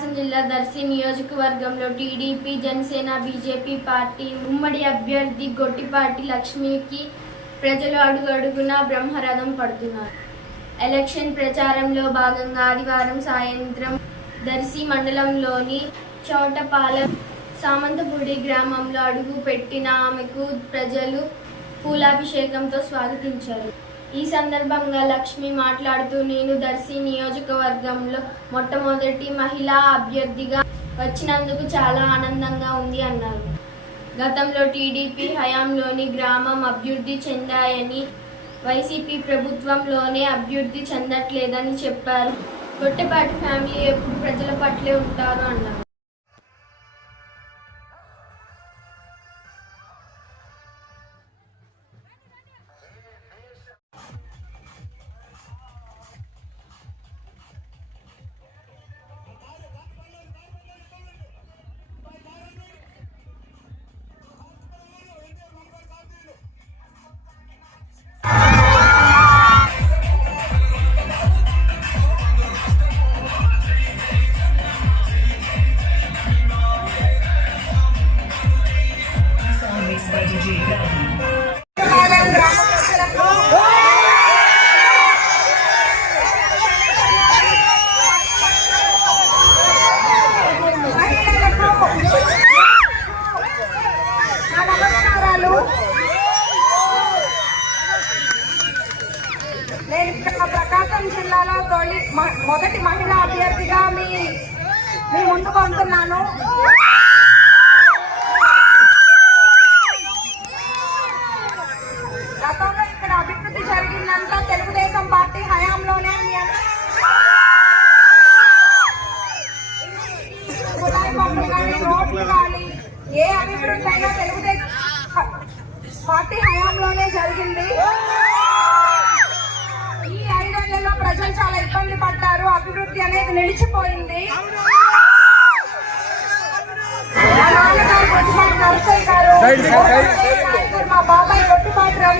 ప్రకాశం జిల్లా దర్శి నియోజకవర్గంలో TDP Janasena BJP party ఉమ్మడి అభ్యర్థి గొట్టిపాటి లక్ష్మికి ప్రజలు అడుగడుగున బ్రహ్మరథం పడుతున్నారు. ఎలక్షన్ ప్రచారంలో భాగంగా ఆదివారం సాయంత్రం దర్శి మండలంలోని చోటపాలెం సామంతపూడి గ్రామంలో అడుగు పెట్టిన ఆమెకు ప్రజలు పూలాభిషేకంతో స్వాగతించారు. ఈ సందర్భంగా లక్ష్మి మాట్లాడుతూ నేను దర్శి నియోజకవర్గంలో మొట్టమొదటి మహిళా అభ్యర్థిగా వచ్చినందుకు చాలా ఆనందంగా ఉంది అన్నారు. గతంలో టీడీపీ హయాంలోని గ్రామం అభివృద్ధి చెందాయని వైసీపీ ప్రభుత్వంలోనే అభివృద్ధి చెందట్లేదని చెప్పారు. గొట్టెపాటి ఫ్యామిలీ ఎప్పుడు ప్రజల పట్లే ఉంటారు అన్నారు. తొలి మొదటి మహిళా అభ్యర్థిగా మీ మీ ముందుకు వస్తున్నాను. గతంలో ఇక్కడ అభివృద్ధి జరిగిందంతా తెలుగుదేశం పార్టీ హయాంలోనే మీ రోడ్లు కానీ ఏ అభివృద్ధి అయినా తెలుగుదేశం పార్టీ హయాంలోనే జరిగింది. ప్రజలు చాలా ఇబ్బంది పడ్డారు. అభివృద్ధి అనేది నిలిచిపోయింది. మా నాన్నగారు గొట్టిపాటి నరసయ్య గారు నాయకుడు మా బాబాయ్ గొట్టిపాటి రవి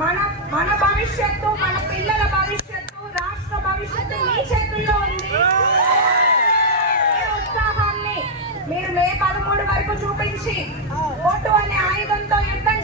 మన మన భవిష్యత్తు మన పిల్లల భవిష్యత్తు రాష్ట్ర భవిష్యత్తు మీ చేతుల్లో ఉంది. ఉత్సాహాన్ని మీరు మే పదమూడు వరకు చూపించి ఓటు అనే ఆయుధంతో యుద్ధం